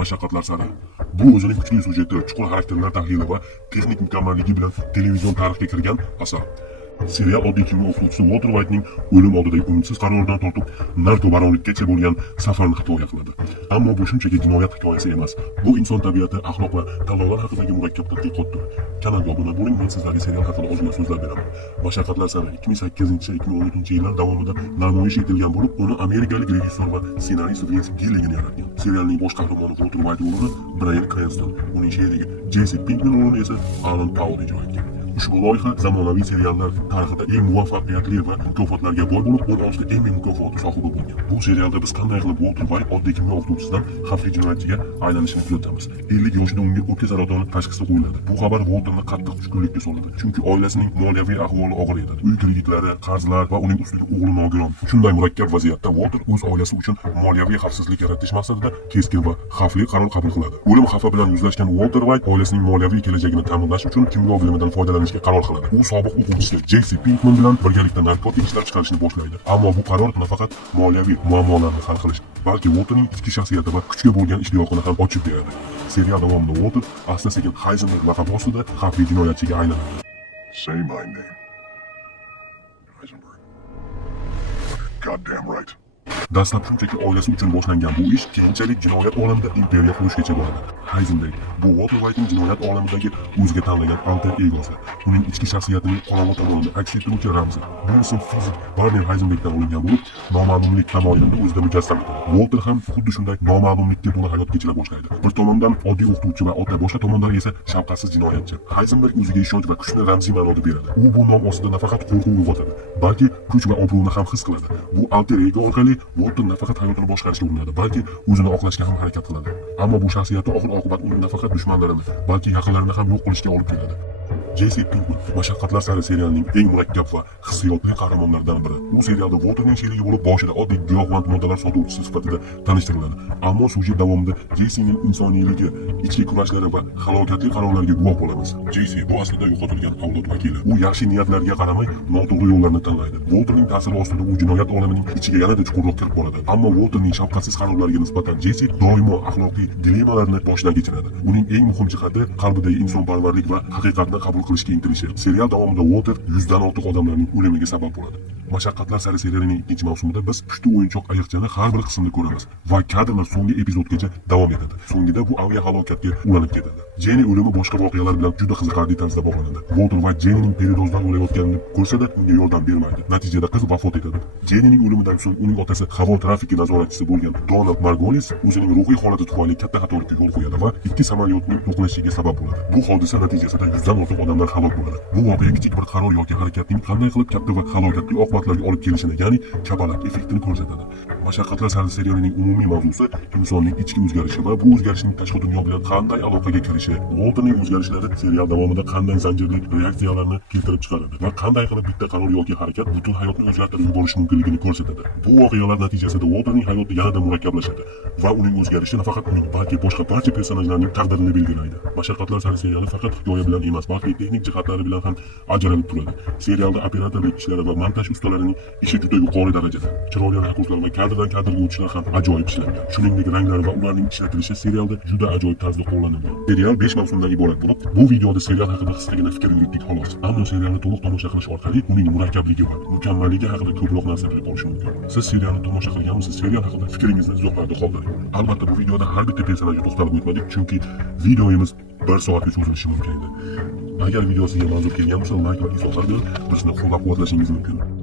mashaqqatlar sari. Bu o'zining kuchli syujeti, chuqur xarakterlar tahlili va texnik mukammalligi bilan televizion tarixga kirgan asar. Serial oddiy kimyo o'qituvchisi Walter Whitening o'lim oldidagi umidsiz qaroridan tortib narkobaronlikkacha bo'lgan safarni hikoya qiladi. Ammo bu shunchaki jinoyat hikoyasi emas. Bu inson tabiati, axloq va tanlovlar haqidagi murakkab tadqiqotdir. Kanalga obuna bo'ling, men sizlarga serial haqida ozgina so'zlab beraman. Mashaqqatlar sari 2008-2012 yillar davomida namoyish etilgan bo'lib, uni amerikalik rejissyor va ssenarist Vince Gilligan yaratgan. Serialning bosh qahramoni Walter White o'rnini Bryan Cranston, uning sherigi Jesse Pinkman o'rnini esa Alan Powell ijro etgan. Ushbu loyiha zamonaviy seriallar tarixida eng muvaffaqiyatli va mukofotlarga boy bo'lib, 16 ta Emmy mukofoti sohibi bo'lgan. Bu serialda biz qanday qilib Walter White oddiy kimyo o'qituvchisidan xavfli jinoyatchiga aylanishini kuzatamiz. 50 yoshida unga o'pka saratoni tashxisi qo'yiladi. Bu xabar Walterni qattiq tushkunlikka soladi, chunki oilasining moliyaviy ahvoli og'ir edi. Uy kreditlari, qarzlar va uning ustiga o'g'li nogiron. Shunday murakkab vaziyatda Walter o'z oilasi uchun moliyaviy xavfsizlik yaratish maqsadida keskin va xavfli qaror qabul qiladi. O'lim xavfi bilan yuzlashgan Walter White oilasining moliyaviy kelajagini ta'minlash uchun kimyo bilimidan foydalanishga qaror qiladi. U sobiq o'quvchisi Jesse Pinkman bilan birgalikda narkotik ishlab chiqarishni boshlaydi. Ammo bu qaror nafaqat moliyaviy muammolarni hal qilish, balki Walterning ichki shaxsiyati va kuchga bo'lgan ishtiyoqini ham ochib beradi. Serial davomida Walter asta-sekin Heisenberg laqabi ostida xavfli jinoyatchiga aylanadi. Say my name. Heisenberg. Goddamn right. Dastlab shunchaki oilasi uchun boshlangan bu ish keyinchalik jinoyat olamida imperiya qurishgacha boradi. Heisenberg bu Walter Whitening jinoyat olamidagi o'ziga tanlagan alter egosi, uning ichki shaxsiyatining qorong'u tomonini aks ettiruvchi ramzi. Bu ism fizik Barney Heisenbergdan olingan bo'lib, noma'lumlik tamoyilini o'zida mujassam etadi. Walter ham xuddi shunday noma'lumlikka to'la hayot kechira boshlaydi. Bir tomondan oddiy o'qituvchi va ota, boshqa tomondan esa shafqatsiz jinoyatchi. Heisenberg o'ziga ishonch va kuchni ramziy ma'noda beradi. U bu nom ostida nafaqat qo'rquv uyg'otadi, balki kuch va obro'ni ham his qiladi. Bu alter ego orqali Walter nafaqat hayotini boshqarishga urinadi, balki o'zini oqlashga ham harakat qiladi. Ammo bu shaxsiyati oxir-oqibat uning nafaqat dushmanlarini, balki yaqinlarini ham yo'q qilishga olib keladi. Jesse Pinkman mashaqqatlar sari serialining eng murakkab va hissiyotli qahramonlaridan biri. U serialda Walterning sherigi bo'lib, boshida oddiy giyohvand moddalar sotuvchisi sifatida tanishtiriladi. Ammo syujet davomida Jessening insoniyligi, ichki kurashlari va halokatli qarorlariga guvoh bo'lamiz. Jesse bu aslida yo'qotilgan avlod vakili. U yaxshi niyatlarga qaramay noto'g'ri yo'llarni tanlaydi. Walterning ta'siri ostida u jinoyat olamining ichiga yanada chuqurroq kirib boradi. Ammo Walterning shafqatsiz qarorlariga nisbatan Jesse doimo axloqiy dilemmalarni boshdan kechiradi. Uning eng muhim jihati qalbidagi insonparvarlik va haqiqatni qabul qilishga intilishi. Serial davomida Walter 100 dan ortiq odamlarning o'limiga sabab bo'ladi. Mashaqqatlar sari serialining ikkinchi mavsumida biz pushti o'yinchoq ayiqchani har bir qismini ko'ramiz va kadrlar so'nggi epizodgacha davom etadi. So'ngida bu aviahalokatga ulanib ketadi. Jenny o'limi boshqa voqealar bilan juda qiziqarli tarzda bog'lanadi. Walter White Jennyning peridozdan o'layotganini ko'rsa-da, unga yordam bermaydi. Natijada qiz vafot etadi. Jennyning o'limidan so'ng uning otasi havo trafiki nazoratchisi bo'lgan Donald Margolis o'zining ruhiy holati tufayli katta xatolikka yo'l qo'yadi va ikki samolyotning to'qnashishiga sabab bo'ladi. Bu hodisa natijasida 100 dan ortiq odamlar halok bo'ladi. Bu voqea kichik bir qaror yoki harakatning qanday qilib katta va halokatli oqibatlarga olib kelishini, ya'ni kapalak effektini ko'rsatadi. Mashaqqatlar sari serialining umumiy mavzusi insonning ichki o'zgarishi va bu o'zgarishning tashqi dunyo bilan qanday aloqaga kirishi, Walterning o'zgarishlari serial davomida qanday zanjirli reaksiyalarni keltirib chiqaradi va qanday qilib bitta qaror yoki harakat butun hayotni o'zgartirib yuborishi mumkinligini ko'rsatadi. Bu voqealar natijasida Walterning hayoti yanada murakkablashadi va uning o'zgarishi nafaqat uning, balki boshqa barcha personajlarning taqdirini belgilaydi. Mashaqqatlar sari seriali faqat hikoya bilan emas, balki texnik jihatlari bilan ham ajralib turadi. Serialda operatorlik ishlari va montaj ustalarining ishi juda yuqori darajada. Chiroyli rakurslar va kadrdan kadrga o'tishlar ham ajoyib ishlangan. Shuningdek, ranglar va ularning ishlatilishi serialda juda ajoyib tarzda qo'llanilgan. Serial 5 mavsumdan iborat bo'lib, bu videoda serial haqida qisqagina fikr yuritdik xolos. Ammo serialni to'liq tomosha qilish orqali uning murakkabligi va mukammalligi haqida ko'proq narsa bilib olish mumkin. Siz serialni tomosha qilganmisiz? Serial haqida fikringizni izohlarda qoldiring. Albatta, bu videoda har bitta personajga to'xtalib o'tmadik, chunki videomiz 1 soatga cho'zilishi mumkin edi. Agar video sizga manzur kelgan bo'lsa, like va izohlar bilan bizni qo'llab-quvvatlashingiz mumkin.